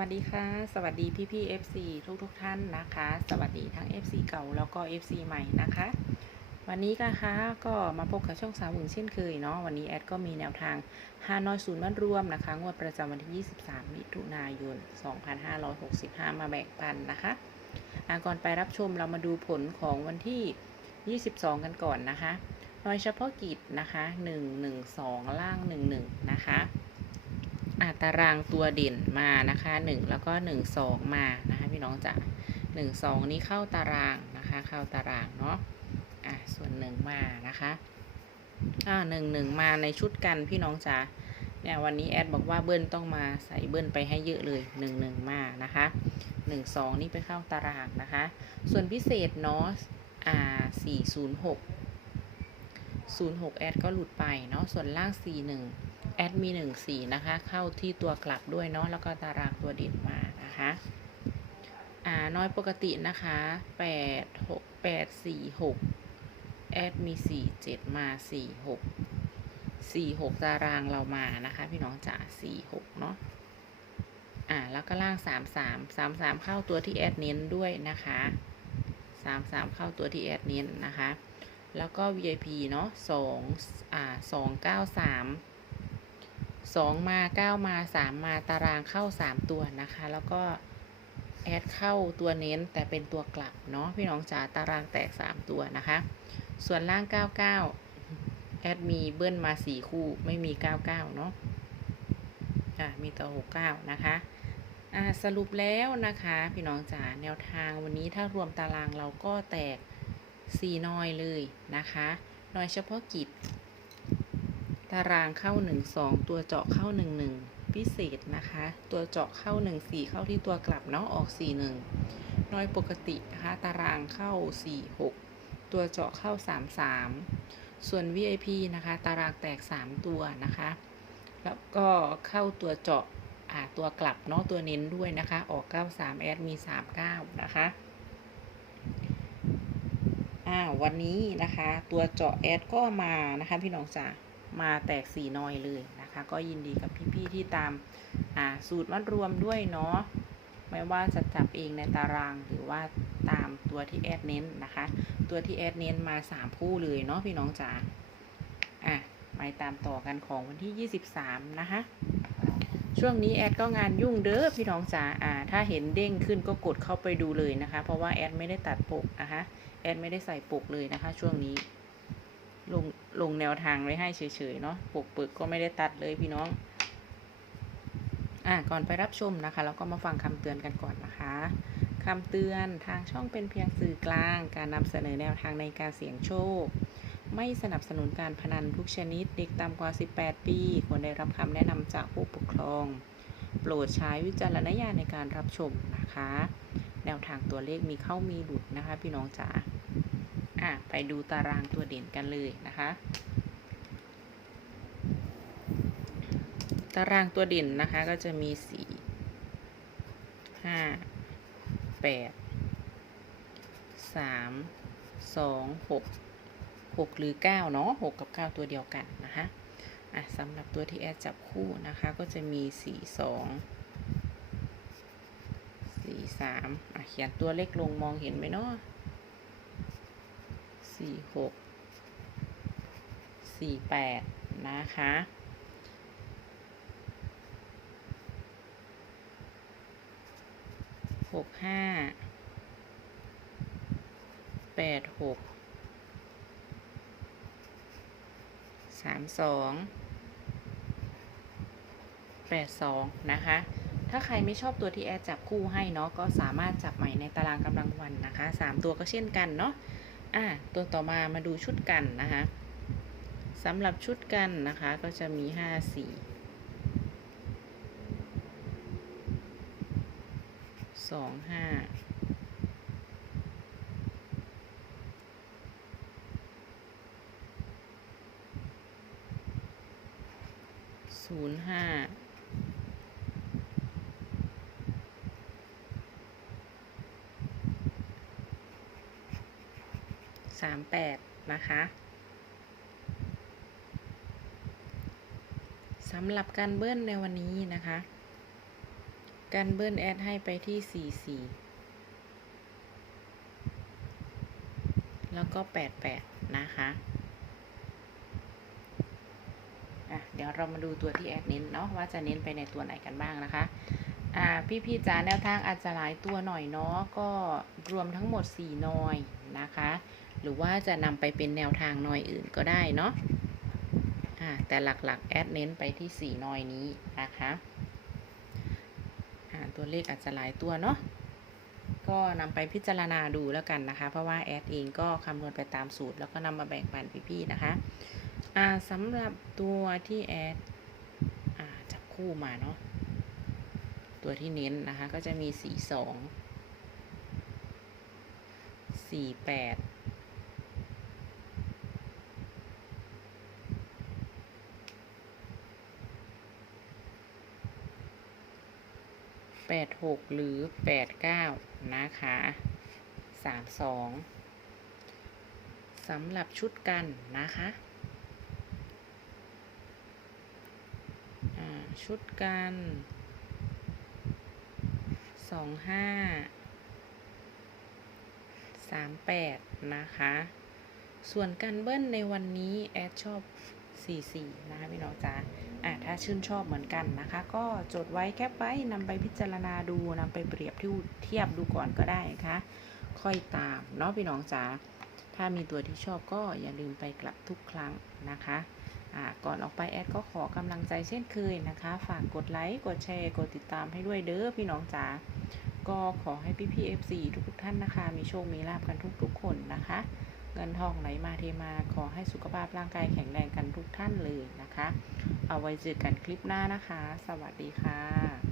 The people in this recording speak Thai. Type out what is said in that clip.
วัสดีค่ะ สวัสดีพี่พี่ FC ทุกทุกท่านนะคะ สวัสดีทั้ง FC เก่าแล้วก็ FC ใหม่นะคะ วันนี้นะคะก็มาพบกับช่องสาวหึงเช่นเคยเนาะวันนี้แอดก็มีแนวทางฮานอยศูนย์บ้านรวมนะคะงวดประจำวันที่ 23 มิถุนายน 2565 มาแบ่งปันนะคะอะก่อนไปรับชมเรามาดูผลของวันที่ 22 กันก่อนนะคะนอยเฉพาะกิจนะคะ 112 ล่าง 11 นะคะ ตารางตัวเด่นมานะคะหนึ่งแล้วก็หนึ่งสองมานะคะพี่น้องจ๋าหนึ่งสองนี้เข้าตารางนะคะ เข้าตารางเนาะอะส่วนหนึ่งมานะคะอ่าหนึ่งหนึ่งมาในชุดกันพี่น้องจ๋าเนี่ยวันนี้แอดบอกว่าเบิ้ลต้องมาใส่เบิ้ลไปให้เยอะเลยหนึ่งหนึ่งมานะคะหนึ่งสองนี่ไปเข้าตารางนะคะ ส่วนพิเศษเนาะอ่าสี่ศูนย์หกศูนย์หกแอดก็หลุดไปเนาะส่วนล่างสี่หนึ่ง ดมีหนึ่งสี่นะคะ เข้าที่ตัวกลับด้วยเนาะแล้วก็ตารางตัวเด่นมานะคะอ่าน้อยปกตินะคะแปดหกแปดสี่หกแอดมีสี่เจ็ดมาสี่หกสี่หกตารางเรามานะคะ พี่น้องจ๋าสี่หกเนาะอ่าแล้วก็ล่างสามสามสามสามเข้าตัวที่แอดเน้นด้วยนะคะสามสามเข้าตัวที่แอดเน้นนะคะ แล้วก็ VIP เนาะสองอ่าสองเก้าสาม สองมาเก้ามาสามมาตารางเข้าสามตัวนะคะ แล้วก็แอดเข้าตัวเน้นแต่เป็นตัวกลับเนาะพี่น้องจ๋าตารางแตกสามตัวนะคะ ส่วนล่างเก้าเก้าแอดมีเบิ้ลมาสี่คู่ไม่มีเก้าเก้าเนาะอะมีต่อหกเก้านะคะอ่าสรุปแล้วนะคะ พี่น้องจ๋าแนวทางวันนี้ถ้ารวมตารางเราก็แตกสี่นอยเลยนะคะนอยเฉพาะกิจ ตารางเข้า 1 2 ตัวเจาะเข้า 1 1 พิเศษนะคะ ตัวเจาะเข้า 1 4 เข้าที่ตัวกลับเนาะออก 4 1 น้อยปกตินะคะตารางเข้า 4 6 ตัวเจาะเข้า 3 3 ส่วน VIP นะคะ ตารางแตก 3 ตัวนะคะ แล้วก็เข้าตัวเจาะอ่าตัวกลับเนาะตัวเน้นด้วยนะคะ ออก 93แอดมี 39 นะคะอ่าวันนี้นะคะ ตัวเจาะแอดก็มานะคะพี่น้องจ๋า มาแตกสีนอยเลยนะคะ ก็ยินดีกับพี่ๆที่ตามอ่าสูตรมัดรวมด้วยเนาะไม่ว่าจะจับเองในตารางหรือว่าตามตัวที่แอดเน้นนะคะ ตัวที่แอดเน้นมา 3 คู่เลยเนาะพี่น้องจ๋าอะไปตามต่อกันของวันที่ 23 นะคะ ช่วงนี้แอดก็งานยุ่งเด้อพี่น้องจ๋าอ่า ถ้าเห็นเด้งขึ้นก็กดเข้าไปดูเลยนะคะ เพราะว่าแอดไม่ได้ตัดปกนะคะแอดไม่ได้ใส่ปกเลยนะคะ ช่วงนี้ ลงลงแนวทางไว้ให้เฉยๆเนาะปกปึกก็ไม่ได้ตัดเลยพี่น้อง อะก่อนไปรับชมนะคะแล้วก็มาฟังคำเตือนกันก่อนนะคะคำเตือนทางช่องเป็นเพียงสื่อกลาง การนำเสนอแนวทางในการเสี่ยงโชค ไม่สนับสนุนการพนันทุกชนิด เด็กต่ำกว่า 18 ปี ควรได้รับคำแนะนำจากผู้ปกครอง โปรดใช้วิจารณญาณในการรับชมนะคะ แนวทางตัวเลขมีเข้ามีหลุดนะคะพี่น้องจ๋า อะไปดูตารางตัวเด่นกันเลยนะคะ ตารางตัวเด่นนะคะก็จะมีสี่ห้าแปดสามสองหกหกหรือเก้าเนาะหกกับเก้าตัวเดียวกันนะคะอะสำหรับตัวที่แอดจับคู่นะคะก็จะมีสี่สองสี่สามอะเขียนตัวเล็กลงมองเห็นไหมเนาะ สี่หกสี่แปดนะคะ หกห้า แปดหก สามสอง แปดสองนะคะถ้าใครไม่ชอบตัวที่แอดจับคู่ให้เนาะก็สามารถจับใหม่ในตารางกำลังวันนะคะสามตัวก็เช่นกันเนาะ อะตัวต่อมามาดูชุดกันนะคะสำหรับชุดกันนะคะก็จะมีห้าสี่สองห้าศูนย์ห้า สามแปดนะคะสำหรับการเบิ้ลในวันนี้นะคะกันเบิ้ลแอดให้ไปที่สี่สี่แล้วก็แปดแปดนะคะอะเดี๋ยวเรามาดูตัวที่แอดเน้นเนาะว่าจะเน้นไปในตัวไหนกันบ้างนะคะ อ่าพี่ๆจ๋าแนวทางอาจจะหลายตัวหน่อยเนาะก็รวมทั้งหมด 4 นอยนะคะ หรือว่าจะนำไปเป็นแนวทางนอยอื่นก็ได้เนาะอ่าแต่หลักๆแอดเน้นไปที่ 4 นอยนี้นะคะอ่าตัวเลขอาจจะหลายตัวเนาะก็นำไปพิจารณาดูแล้วกันนะคะ เพราะว่าแอดเองก็คำนวณไปตามสูตร แล้วก็นำมาแบ่งปันพี่ๆนะคะอ่าสำหรับตัวที่แอดอ่าจับคู่มาเนาะ ตัวที่เน้นนะคะ ก็จะมีสี่สองสี่แปดแปดหกหรือแปดเก้านะคะสามสองสำหรับชุดกันนะคะชุดกัน สองห้าสามแปดนะคะ ส่วนการเบิ้ลในวันนี้แอดชอบ 44 นะคะพี่น้องจ๋าอะถ้าชื่นชอบเหมือนกันนะคะ ก็จดไว้แคปไว้นำไปพิจารณาดูนำไปเปรียบเทียบดูก่อนก็ได้นะคะ ค่อยตามเนาะพี่น้องจ๋าถ้ามีตัวที่ชอบก็อย่าลืมไปกลับทุกครั้งนะคะ ก่อนออกไปแอดก็ขอกำลังใจเช่นเคยนะคะ ฝากกดไลค์ กดแชร์ กดติดตามให้ด้วยเด้อพี่น้องจ๋า ก็ขอให้พี่พีเอฟซีทุกท่านนะคะ มีโชค มีลาบกันทุกๆคนนะคะ เงินทองไหลมาเทมา ขอให้สุขภาพร่างกายแข็งแรงกันทุกท่านเลยนะคะ เอาไว้เจอกันคลิปหน้านะคะ สวัสดีค่ะ